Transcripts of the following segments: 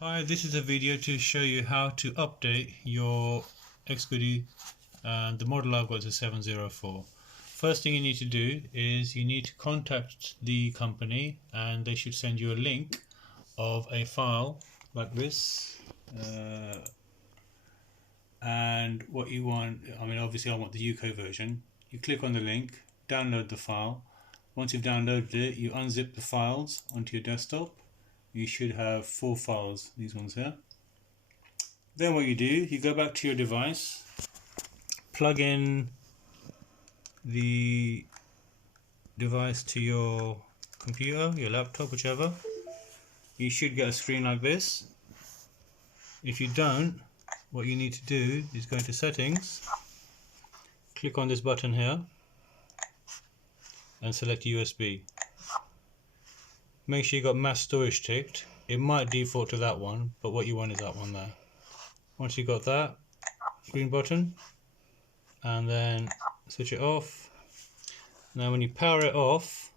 Hi, this is a video to show you how to update your Xgody. The model I've got is a 704. First thing you need to do is you need to contact the company and they should send you a link of a file like this. And what you want, obviously I want the UK version. You click on the link, download the file. Once you've downloaded it, you unzip the files onto your desktop. You should have 4 files, these ones here. Then what you do, you go back to your device, plug in the device to your computer, your laptop, whichever. You should get a screen like this. If you don't, what you need to do is go into settings, click on this button here and select USB. Make sure you got mass storage ticked. It might default to that one, but what you want is that one there. Once you got that, green button, and then switch it off. Now when you power it off,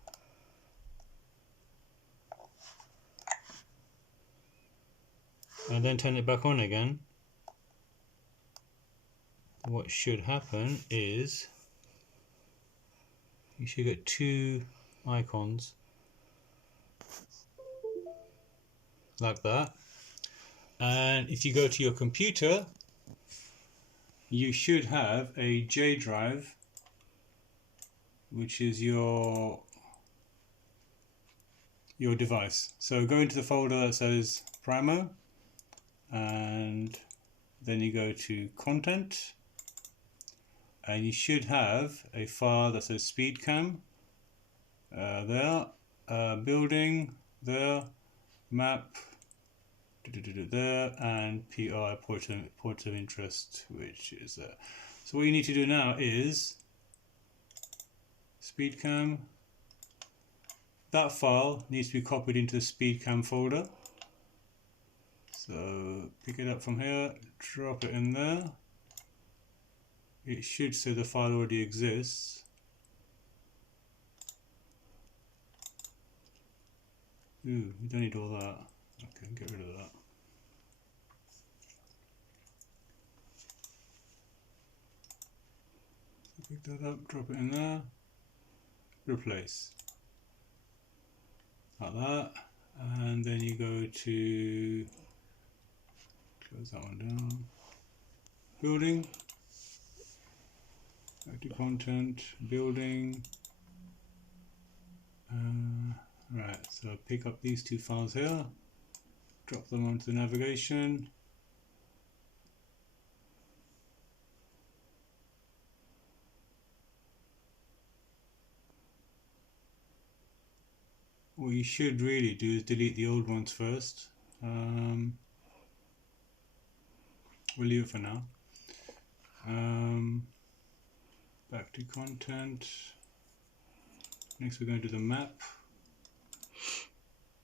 and then turn it back on again, what should happen is you should get 2 icons like that. And if you go to your computer, you should have a J drive, which is your device. So go into the folder that says Primo, and then you go to Content, and you should have a file that says SpeedCam there, building there, map there, and PI, point of interest, which is there. So what you need to do now is SpeedCam. That file needs to be copied into the SpeedCam folder. So pick it up from here, drop it in there. It should say the file already exists. Ooh, you don't need all that. Okay, get rid of that. So pick that up, drop it in there, replace. Like that. And then you go to, close that one down, building, back to content, building. Right, so pick up these 2 files here, drop them onto the navigation. What you should really do is delete the old ones first. We'll leave it for now. Back to content. Next we're going to the map.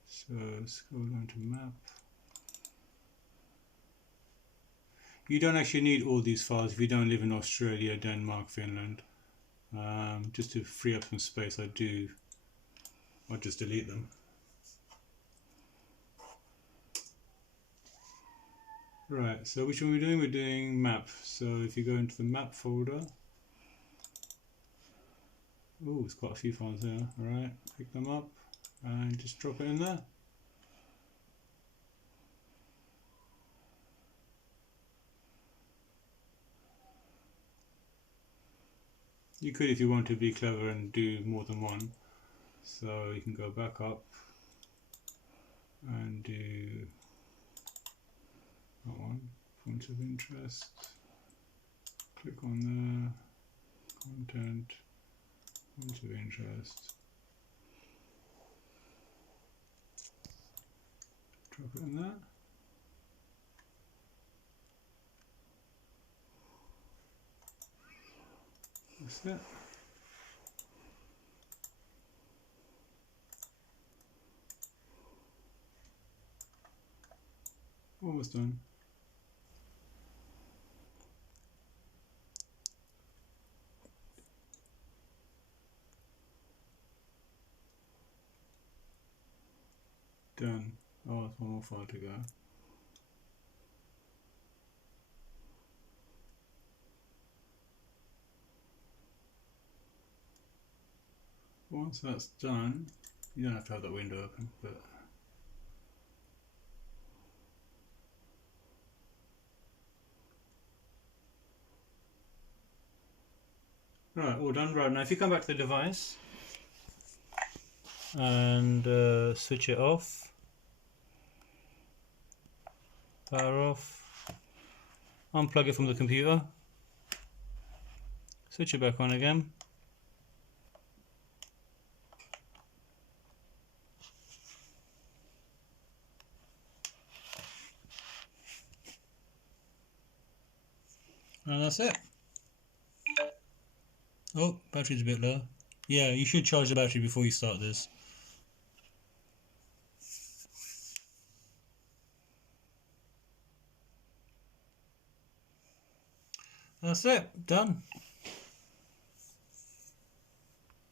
So scroll down to map. You don't actually need all these files if you don't live in Australia, Denmark, Finland. Just to free up some space, I'll just delete them. Right, so which one are we doing? We're doing map. So if you go into the map folder, oh, it's got a few files there. Alright, pick them up and just drop it in there. You could, if you want to be clever, and do more than one. So you can go back up and do that one, points of interest, click on there, content, points of interest, drop it in there. That's it. Almost done. Done. Oh, it's one more file to go. once that's done, you don't have to have that window open, but right, all done. Right, now if you come back to the device and switch it off, power off, unplug it from the computer, switch it back on again. And that's it. Oh, battery's a bit low. Yeah, you should charge the battery before you start this. That's it, done.